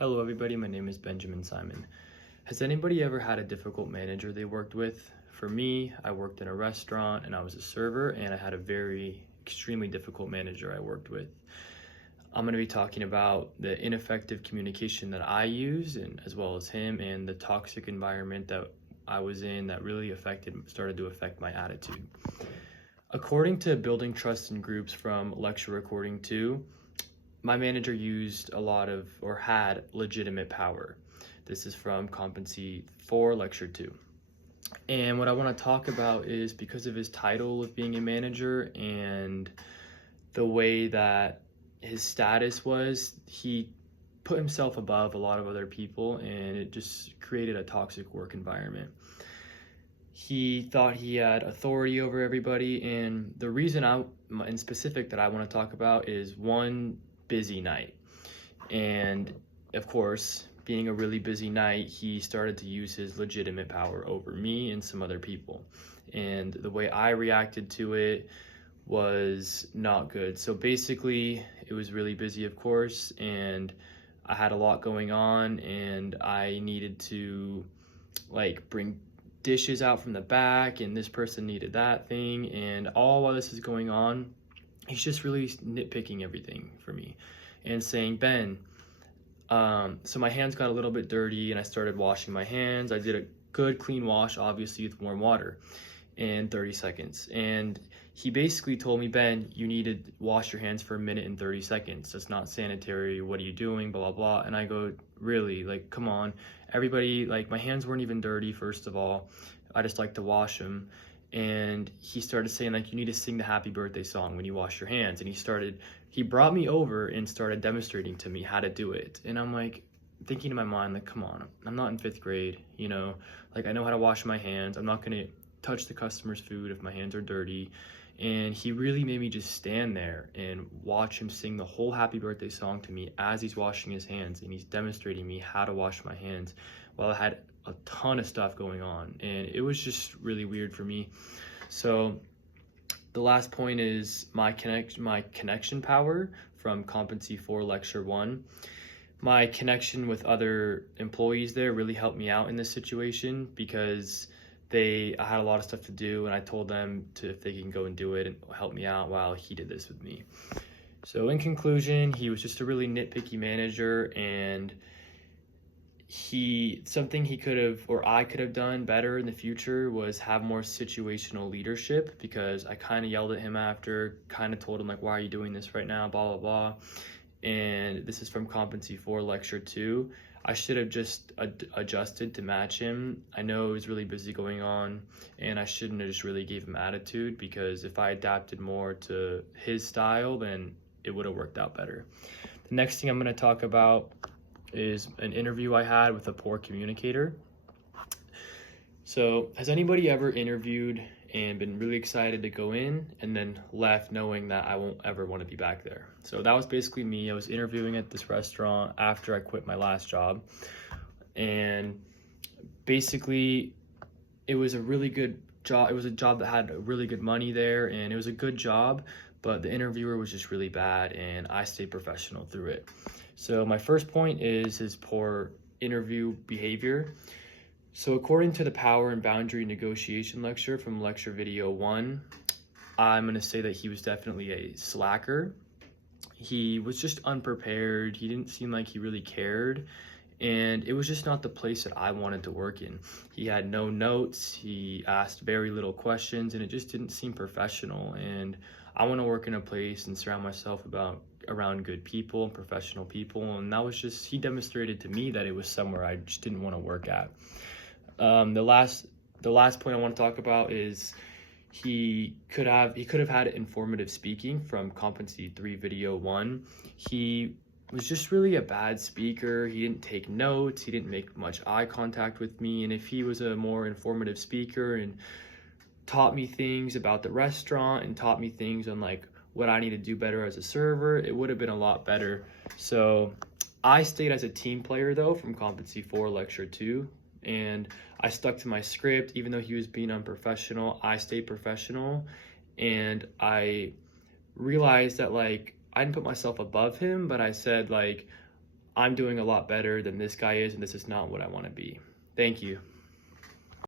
Hello everybody, my name is Benjamin Simon. Has anybody ever had a difficult manager they worked with? For me, I worked in a restaurant and I was a server and I had a very extremely difficult manager I worked with. I'm going to be talking about the ineffective communication that I use and as well as him, and the toxic environment that I was in that really started to affect my attitude. According to Building Trust in Groups from Lecture Recording 2, my manager used a lot of, or had legitimate power. This is from Competency 4, Lecture 2. And what I want to talk about is, because of his title of being a manager and the way that his status was, he put himself above a lot of other people, and it just created a toxic work environment. He thought he had authority over everybody, and the reason in specific that I want to talk about is one busy night. And of course, being a really busy night, he started to use his legitimate power over me and some other people. And the way I reacted to it was not good. So basically, it was really busy, of course, and I had a lot going on, and I needed to bring dishes out from the back, and this person needed that thing, and all while this is going on, he's just really nitpicking everything for me and saying, Ben, so my hands got a little bit dirty and I started washing my hands. I did a good clean wash, obviously with warm water, in 30 seconds. And he basically told me, Ben, you need to wash your hands for 1 minute and 30 seconds. That's not sanitary. What are you doing? Blah, blah, blah. And I go, really? Come on. Everybody, my hands weren't even dirty, first of all. I just like to wash them. And he started saying, you need to sing the happy birthday song when you wash your hands. And he brought me over and started demonstrating to me how to do it. And I'm thinking in my mind, come on, I'm not in 5th grade, I know how to wash my hands. I'm not gonna touch the customer's food if my hands are dirty. And he really made me just stand there and watch him sing the whole happy birthday song to me as he's washing his hands, and he's demonstrating me how to wash my hands while I had a ton of stuff going on. And it was just really weird for me. So the last point is my connection power from Competency 4, Lecture 1. My connection with other employees there really helped me out in this situation, because I had a lot of stuff to do, and I told them if they can go and do it and help me out while he did this with me. So in conclusion, he was just a really nitpicky manager, and something he could have, or I could have done better in the future, was have more situational leadership, because I kind of yelled at him after, kind of told him why are you doing this right now, blah, blah, blah. And this is from Competency 4, Lecture 2. I should have just adjusted to match him. I know it was really busy going on, and I shouldn't have just really gave him attitude, because if I adapted more to his style, then it would have worked out better. The next thing I'm going to talk about is an interview I had with a poor communicator. So has anybody ever interviewed and been really excited to go in and then left knowing that I won't ever want to be back there? So that was basically me. I was interviewing at this restaurant after I quit my last job, and basically it was a really good job. It was a job that had really good money there, and it was a good job, but the interviewer was just really bad, and I stayed professional through it. So my first point is his poor interview behavior. So according to the Power and Boundary Negotiation lecture from Lecture Video 1, I'm going to say that he was definitely a slacker. He was just unprepared. He didn't seem like he really cared. And it was just not the place that I wanted to work in. He had no notes. He asked very little questions, and it just didn't seem professional. And I want to work in a place and surround myself around good people, professional people. And that was just, he demonstrated to me that it was somewhere I just didn't want to work at. The last point I want to talk about is he could have had informative speaking from Competency 3, Video 1. He was just really a bad speaker. He didn't take notes. He didn't make much eye contact with me. And if he was a more informative speaker and taught me things about the restaurant and taught me things on what I need to do better as a server, it would have been a lot better. So I stayed as a team player though from Competency 4, Lecture 2. And I stuck to my script. Even though he was being unprofessional, I stayed professional, and I realized that I didn't put myself above him, but I said I'm doing a lot better than this guy is, and this is not what I want to be. Thank you.